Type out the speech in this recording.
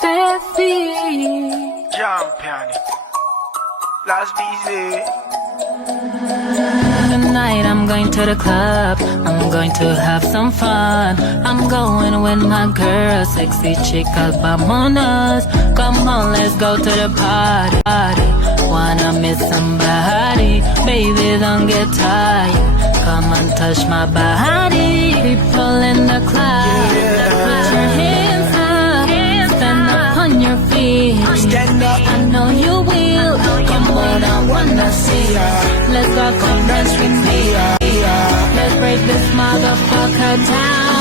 Steffi. Jump piano. Last busy. Tonight I'm going to the club, I'm going to have some fun. I'm going with my girl, sexy chicas, vamonos. Come on, let's go to the party. Wanna meet somebody, baby, don't get tired. Come and touch my body. People in the club, put your hands up, stand up on your feet. Stand up. I know you will. Come on, I wanna see ya. Let's go, come dance with me. Let's break this motherfucker down.